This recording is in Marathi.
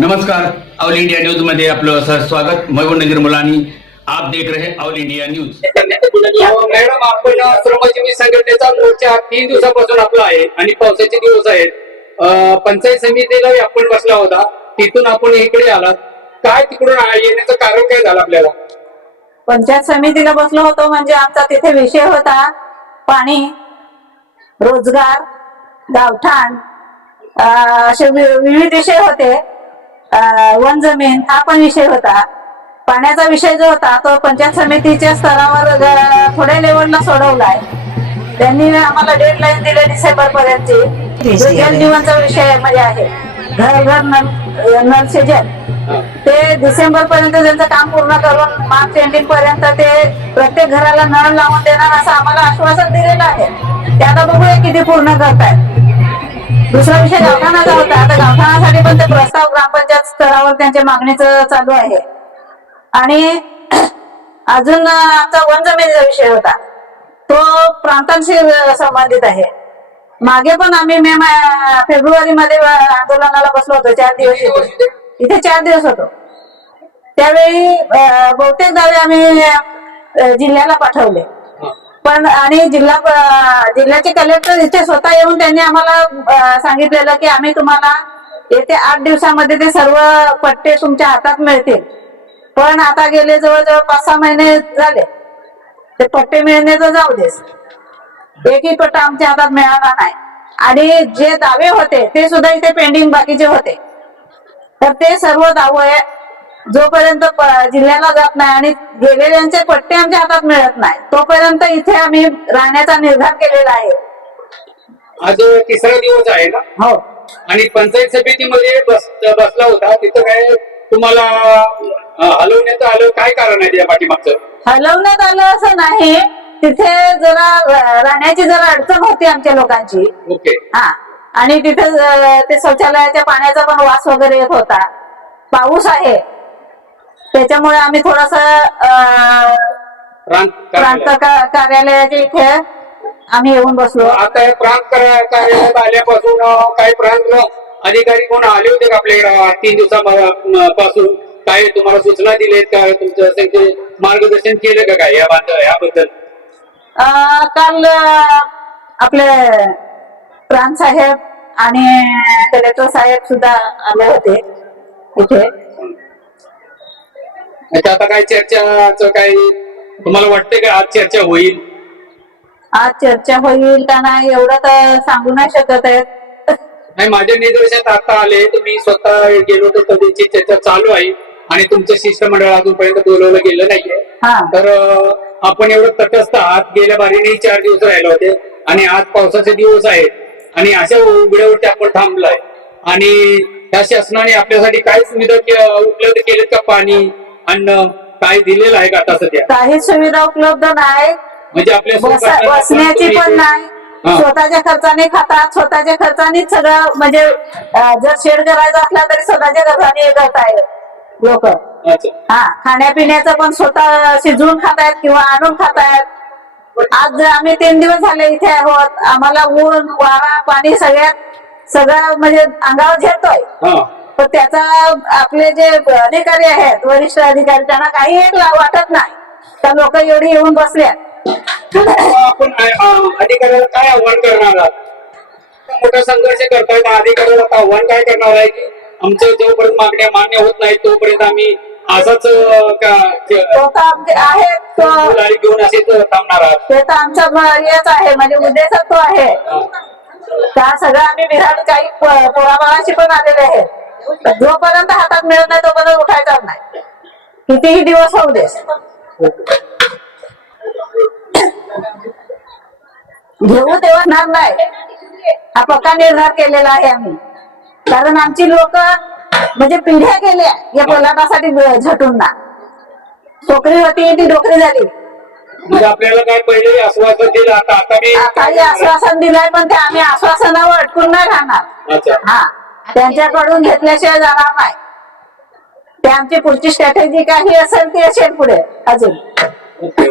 नमस्कार. ऑल इंडिया न्यूजमध्ये आपलं सह स्वागत. मैं नजीर मुलानी? आप देख रहे हैं ऑल इंडिया न्यूज. मॅडम आपण श्रमजीवी संघटनेचा मोर्चा तीन दिवसापासून आपला आहे आणि पावसाचे दिवस आहेत. पंचायत समितीला आपण बसला होता. तिथून आपण इकडे आलात. काय तिकडून येण्याचं कारण काय झालं आपल्याला? पंचायत समितीला बसलो होतो म्हणजे आमचा तिथे विषय होता. पाणी रोजगार गावठाण असे विविध विषय होते. वन जमीन हा पण विषय होता. पाण्याचा विषय जो होता तो पंचायत समितीच्या स्तरावर थोड्या लेवलला सोडवलाय. त्यांनी आम्हाला डेडलाईन दिली डिसेंबर पर्यंतची जो जल जीवनचा विषय म्हणजे आहे. घर घर नल नल से जल ते डिसेंबर पर्यंत त्यांचं काम पूर्ण करून मार्च एंडिंग पर्यंत ते प्रत्येक घराला नळ लावून देणार असं आम्हाला आश्वासन दिलेलं आहे. ते आता बघूया किती पूर्ण करतायत. दुसरा विषय गावठाणाचा होता. आता गावठाणासाठी पण ते प्रस्ताव ग्रामपंचायत स्तरावर त्यांच्या मागणीचं चालू आहे. आणि अजून आमचा वन जमिनीचा विषय होता. तो प्रांतांशी संबंधित आहे. मागे पण आम्ही मे फेब्रुवारी मध्ये आंदोलनाला बसलो होतो. चार दिवस इथे. इथे चार दिवस होतो. त्यावेळी बहुतेक दावे आम्ही जिल्ह्याला पाठवले. पण आणि जिल्हा जिल्ह्याचे कलेक्टर इथे स्वतः येऊन त्यांनी आम्हाला सांगितलेलं की आम्ही तुम्हाला येत्या आठ दिवसामध्ये ते सर्व पट्टे तुमच्या हातात मिळतील. पण आता गेले जवळजवळ पाच सहा महिने झाले. ते पट्टे मिळणे तर जाऊ देस. एकही पट्टा आमच्या हातात मिळाला नाही. आणि जे दावे होते ते सुद्धा इथे पेंडिंग बाकीचे होते. तर ते सर्व दावे जोपर्यंत जिल्ह्याला जात नाही आणि गेलेल्यांचे पट्टे आमच्या हातात मिळत नाही तोपर्यंत इथे आम्ही राहण्याचा निर्धार केलेला आहे. आज तिसरा दिवस आहे ना? हो. आणि पंचायत समितीमध्ये बस बसला होता तिथं काय तुम्हाला हलवण्यात आलं काय कारण आहे त्या पाठीमागचं? हलवण्यात आलं असं नाही तिथे जरा राहण्याची जरा अडचण होती आमच्या लोकांची. ओके. हा. आणि तिथे ते शौचालयाच्या पाण्याचा पण वास वगैरे येत होता. पाऊस आहे. त्याच्यामुळे आम्ही थोडस प्रांत कार्यालयाच्या इथे आम्ही येऊन बसलो. आता हे प्रांत कार्या- कार्यालयात आल्यापासून काही प्रांत अधिकारी कोण आले होते का आपल्याकडे तीन दिवसापासून काय तुम्हाला सूचना दिलेत का? तुमचं मार्गदर्शन केलं का काय याबद्दल? काल आपले प्रांत साहेब आणि कलेक्टर साहेब सुद्धा आले होते इथे. अच्छा, आता काय चर्चाचं काय तुम्हाला वाटतंय का आज चर्चा होईल? आज चर्चा होईल का नाही एवढं तर सांगू नाही शकत आहेत नाही माझ्या निदर्शनात आता आले तुम्ही स्वतः गेलो तर त्यांची चर्चा चालू आहे. आणि तुमचं शिष्टमंडळ अजूनपर्यंत बोलवलं गेलं नाहीये. हा. तर आपण एवढं तटस्थ आहात गेल्या बारीने चार दिवस राहिले होते. आणि आज पावसाचे दिवस आहेत. आणि अशा उघड्यावरती आपण थांबलाय. आणि त्या शासनाने आपल्यासाठी काय सुविधा उपलब्ध केलेत का पाणी? अन्न काय दिलेलं आहे का आता सध्या? काही सुविधा उपलब्ध नाही म्हणजे आपल्या बस- बसण्याची पण नाही. हा. स्वतःच्या खर्चाने खातात स्वतःच्या खर्चानेच सगळं म्हणजे अं, जर शेड करायचं असला तरी स्वतःच्या खर्चाने करतायत लोक. अच्छा. हा खाण्यापिण्याचं पण स्वतः शिजवून खातायत किंवा आणून खातायत. आज आम्ही तीन दिवस झाले इथे आहोत आम्हाला ऊन वारा पाणी सगळ्यात सगळं म्हणजे अंगावर झेलतोय हा. पण त्याचा आपले जे अधिकारी आहेत वरिष्ठ अधिकारी त्यांना काही एक वाटत नाही. त्या लोक एवढी येऊन बसल्या आपण अधिकाऱ्याला काय आव्हान करणार आहात? मोठा संघर्ष करतायत अधिकाऱ्याला आव्हान काय करणार आहे की आमचं जोपर्यंत मागण्या मान्य होत नाही तोपर्यंत आम्ही असाच तर घेऊन असेच थांबणार आहात. ते तर आमचा हेच आहे म्हणजे उद्देशच तो आहे. त्या सगळं आम्ही विराट काही प- पोराबाळाशी पण आलेले आहेत. जोपर्यंत हातात मिळत नाही तोपर्यंत उठायचाच नाही. कितीही दिवस होऊ दे. घेऊ तेव्हा नाही. हा पक्का निर्धार केलेला आहे आम्ही. कारण आमची लोक म्हणजे पिढ्या गेल्या या पोलाटासाठी झटून ना. टोकरी होती ती डोकरी झाली. म्हणजे आपल्याला काय पहिले आश्वासन दिलं? आता आता मी काही आश्वासन दिलंय पण ते आम्ही आश्वासनावर अटकून नाही राहणार. हा. त्यांच्याकडून घेतल्याशिवाय जाणार नाही. ते आमची पुढची स्ट्रॅटेजी काही असेल ती असेल पुढे अजून. ओके